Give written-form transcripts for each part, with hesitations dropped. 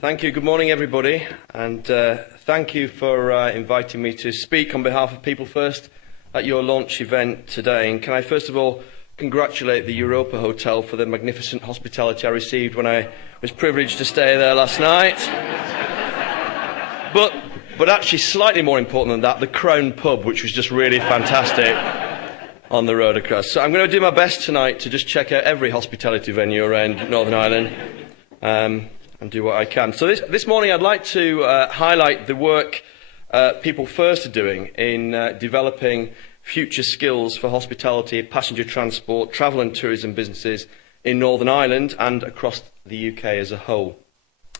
Thank you. Good morning, everybody, and thank you for inviting me to speak on behalf of People First at your launch event today. And can I first of all congratulate the Europa Hotel for the magnificent hospitality I received when I was privileged to stay there last night. But actually, slightly more important than that, the Crown Pub, which was just really fantastic on the road across. So I'm going to do my best tonight to just check out every hospitality venue around Northern Ireland and do what I can. So this morning I'd like to highlight the work People First are doing in developing future skills for hospitality, passenger transport, travel and tourism businesses in Northern Ireland and across the UK as a whole.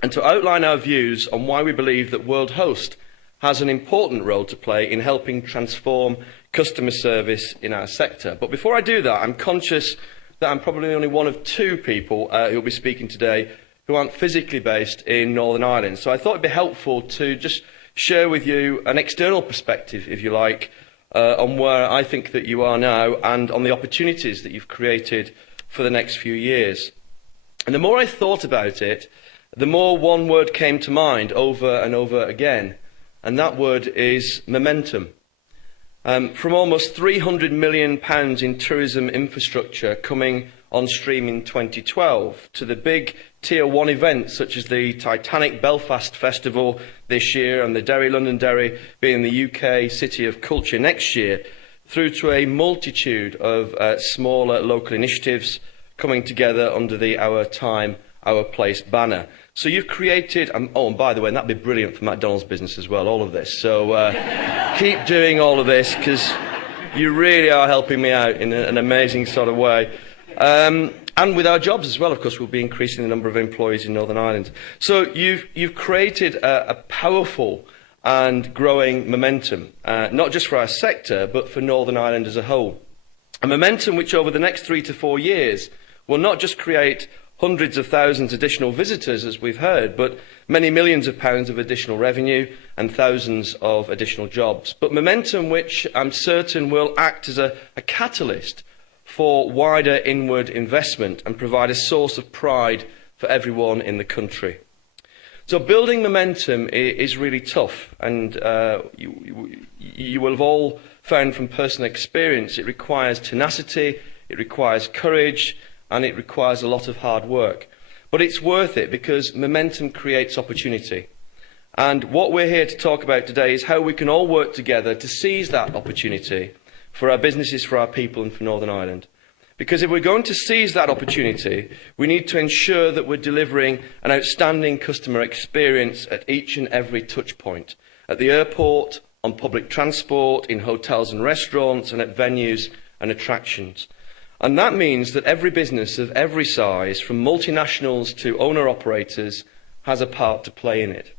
And to outline our views on why we believe that WorldHost has an important role to play in helping transform customer service in our sector. But before I do that, I'm conscious that I'm probably only one of two people who will be speaking today who aren't physically based in Northern Ireland. So I thought it'd be helpful to just share with you an external perspective, if you like, on where I think that you are now and on the opportunities that you've created for the next few years. And the more I thought about it, the more one word came to mind over and over again, and that word is momentum. From almost £300 million in tourism infrastructure coming on stream in 2012 to the big Tier 1 events such as the Titanic Belfast Festival this year and the Derry Londonderry being the UK City of Culture next year, through to a multitude of smaller local initiatives coming together under the Our Time, Our Place banner. So you've created, and by the way, and that'd be brilliant for McDonalds business as well, all of this. So keep doing all of this because you really are helping me out in an amazing sort of way. And with our jobs as well, of course, we'll be increasing the number of employees in Northern Ireland. So you've created a powerful and growing momentum, not just for our sector, but for Northern Ireland as a whole. A momentum which over the next 3 to 4 years will not just create hundreds of thousands additional visitors, as we've heard, but many millions of pounds of additional revenue and thousands of additional jobs. But momentum which I'm certain will act as a catalyst for wider inward investment and provide a source of pride for everyone in the country. So building momentum is really tough, and you will have all found from personal experience it requires tenacity, it requires courage, and it requires a lot of hard work. But it's worth it because momentum creates opportunity. And what we're here to talk about today is how we can all work together to seize that opportunity for our businesses, for our people and for Northern Ireland. Because if we're going to seize that opportunity, we need to ensure that we're delivering an outstanding customer experience at each and every touch point. At the airport, on public transport, in hotels and restaurants, and at venues and attractions. And that means that every business of every size, from multinationals to owner-operators, has a part to play in it.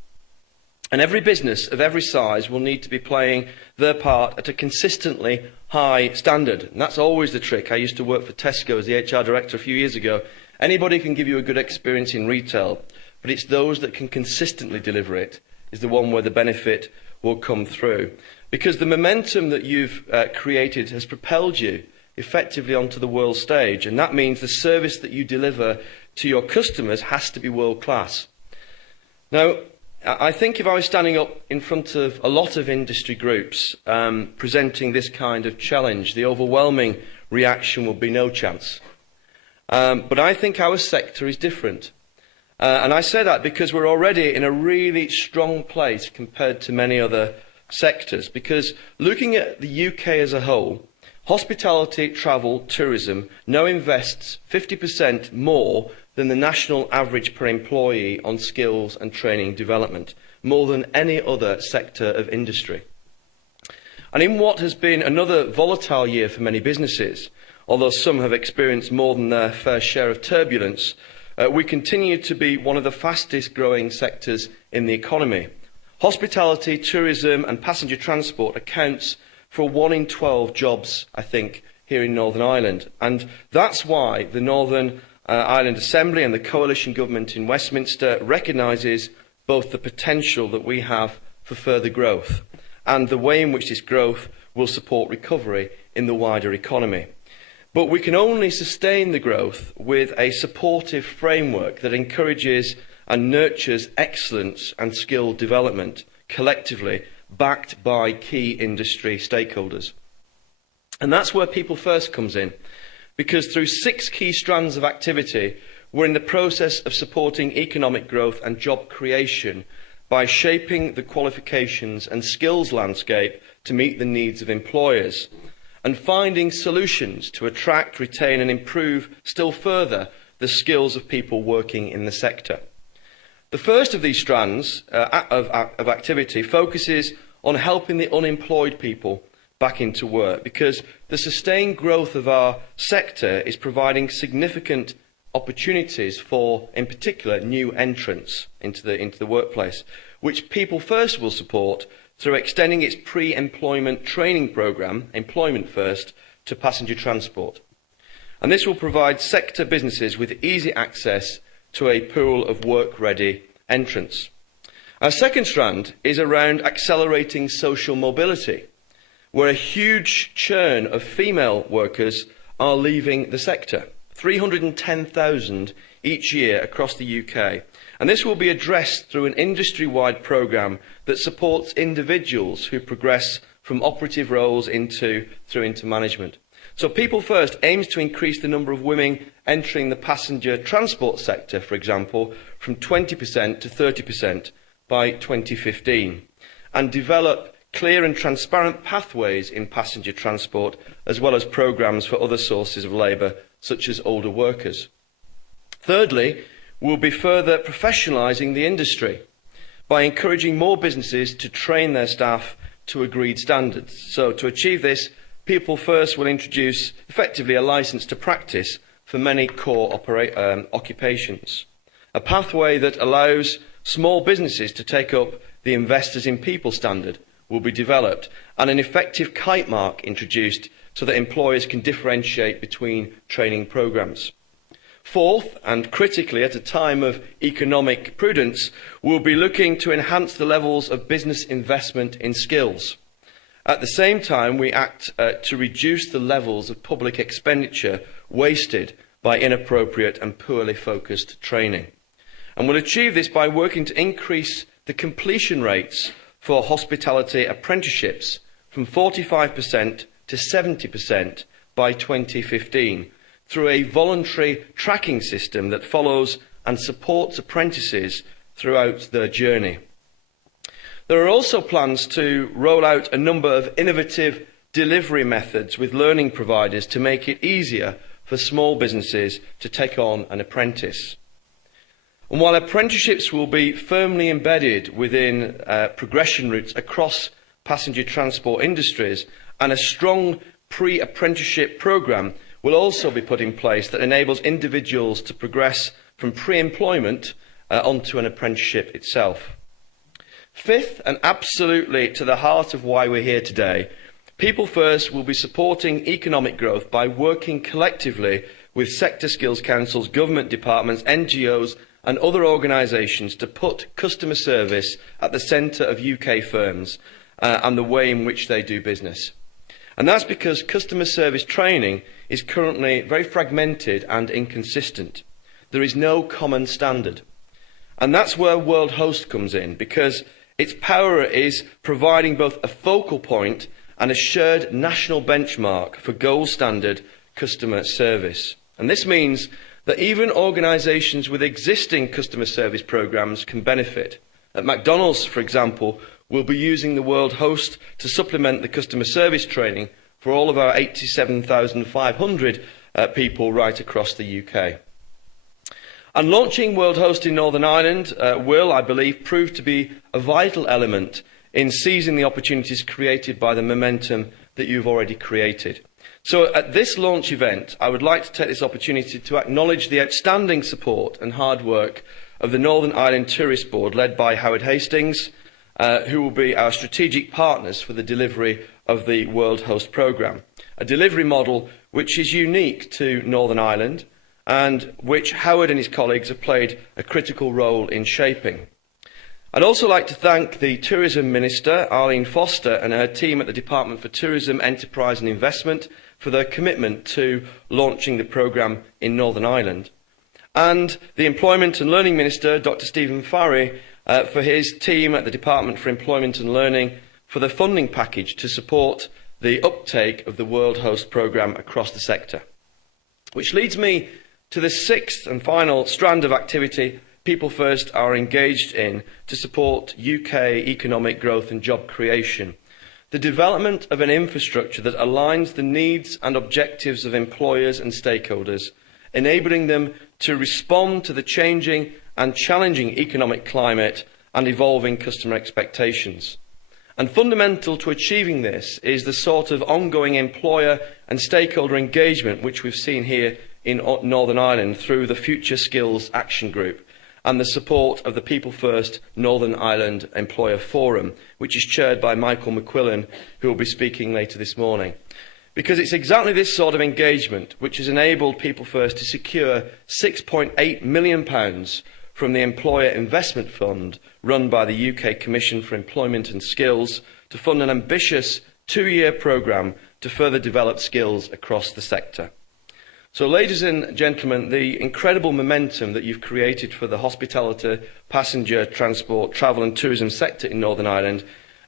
And every business of every size will need to be playing their part at a consistently high standard. And that's always the trick. I used to work for Tesco as the HR director a few years ago. Anybody can give you a good experience in retail, but it's those that can consistently deliver it is the one where the benefit will come through. Because the momentum that you've created has propelled you effectively onto the world stage, and that means the service that you deliver to your customers has to be world class. Now, I think if I was standing up in front of a lot of industry groups presenting this kind of challenge, the overwhelming reaction will be no chance. But I think our sector is different. And I say that because we're already in a really strong place compared to many other sectors. Because looking at the UK as a whole, hospitality, travel, tourism now invests 50% more than the national average per employee on skills and training development, more than any other sector of industry. And in what has been another volatile year for many businesses, although some have experienced more than their fair share of turbulence, we continue to be one of the fastest growing sectors in the economy. Hospitality, tourism and passenger transport accounts for 1 in 12 jobs, I think, here in Northern Ireland. And that's why the Northern Ireland Assembly and the coalition government in Westminster recognises both the potential that we have for further growth and the way in which this growth will support recovery in the wider economy. But we can only sustain the growth with a supportive framework that encourages and nurtures excellence and skill development collectively, backed by key industry stakeholders. And that's where People First comes in, because through 6 key strands of activity, we're in the process of supporting economic growth and job creation by shaping the qualifications and skills landscape to meet the needs of employers, and finding solutions to attract, retain and improve still further the skills of people working in the sector. The first of these strands of activity focuses on helping the unemployed people back into work, because the sustained growth of our sector is providing significant opportunities for, in particular, new entrants into the workplace, which People First will support through extending its pre-employment training programme, Employment First, to passenger transport. And this will provide sector businesses with easy access to a pool of work-ready entrants. Our second strand is around accelerating social mobility, where a huge churn of female workers are leaving the sector, 310,000 each year across the UK. And this will be addressed through an industry-wide programme that supports individuals who progress from operative roles into management. So People First aims to increase the number of women entering the passenger transport sector, for example, from 20% to 30% by 2015, and develop clear and transparent pathways in passenger transport, as well as programmes for other sources of labour, such as older workers. Thirdly, we'll be further professionalising the industry by encouraging more businesses to train their staff to agreed standards. So to achieve this, People First will introduce effectively a licence to practice for many core occupations, a pathway that allows small businesses to take up the Investors in People standard will be developed, and an effective kite mark introduced so that employers can differentiate between training programmes. Fourth, and critically at a time of economic prudence, we'll be looking to enhance the levels of business investment in skills. At the same time, we act to reduce the levels of public expenditure wasted by inappropriate and poorly focused training. And we'll achieve this by working to increase the completion rates for hospitality apprenticeships from 45% to 70% by 2015, through a voluntary tracking system that follows and supports apprentices throughout their journey. There are also plans to roll out a number of innovative delivery methods with learning providers to make it easier for small businesses to take on an apprentice. And while apprenticeships will be firmly embedded within progression routes across passenger transport industries, and a strong pre-apprenticeship programme will also be put in place that enables individuals to progress from pre-employment onto an apprenticeship itself. Fifth, and absolutely to the heart of why we're here today, People First will be supporting economic growth by working collectively with sector skills councils, government departments, NGOs and other organisations to put customer service at the centre of UK firms and the way in which they do business. And that's because customer service training is currently very fragmented and inconsistent. There is no common standard. And that's where WorldHost comes in, because its power is providing both a focal point and a shared national benchmark for gold standard customer service. And this means that even organisations with existing customer service programmes can benefit. At McDonalds, for example, we'll be using the WorldHost to supplement the customer service training for all of our 87,500 people right across the UK. And launching WorldHost in Northern Ireland will, I believe, prove to be a vital element in seizing the opportunities created by the momentum that you've already created. So at this launch event, I would like to take this opportunity to acknowledge the outstanding support and hard work of the Northern Ireland Tourist Board, led by Howard Hastings, who will be our strategic partners for the delivery of the WorldHost programme, a delivery model which is unique to Northern Ireland and which Howard and his colleagues have played a critical role in shaping. I'd also like to thank the Tourism Minister, Arlene Foster, and her team at the Department for Tourism, Enterprise and Investment for their commitment to launching the programme in Northern Ireland. and the Employment and Learning Minister, Dr. Stephen Farry, for his team at the Department for Employment and Learning for the funding package to support the uptake of the WorldHost programme across the sector. Which leads me to the sixth and final strand of activity People First are engaged in to support UK economic growth and job creation. The development of an infrastructure that aligns the needs and objectives of employers and stakeholders, enabling them to respond to the changing and challenging economic climate and evolving customer expectations. And fundamental to achieving this is the sort of ongoing employer and stakeholder engagement which we've seen here in Northern Ireland through the Future Skills Action Group and the support of the People First Northern Ireland Employer Forum, which is chaired by Michael McQuillan, who will be speaking later this morning. Because it's exactly this sort of engagement which has enabled People First to secure £6.8 million from the Employer Investment Fund run by the UK Commission for Employment and Skills to fund an ambitious 2-year programme to further develop skills across the sector. So, ladies and gentlemen, the incredible momentum that you've created for the hospitality, passenger transport, travel and tourism sector in Northern Ireland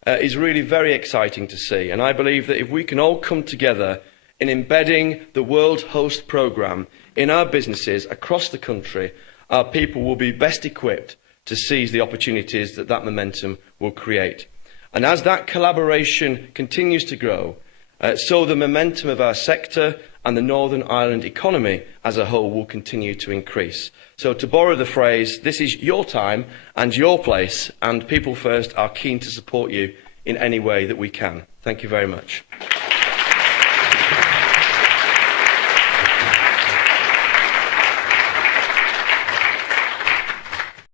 is really very exciting to see. And I believe that if we can all come together in embedding the WorldHost programme in our businesses across the country, our people will be best equipped to seize the opportunities that that momentum will create. And as that collaboration continues to grow, so the momentum of our sector and the Northern Ireland economy as a whole will continue to increase. So, to borrow the phrase, this is your time and your place, and People First are keen to support you in any way that we can. Thank you very much.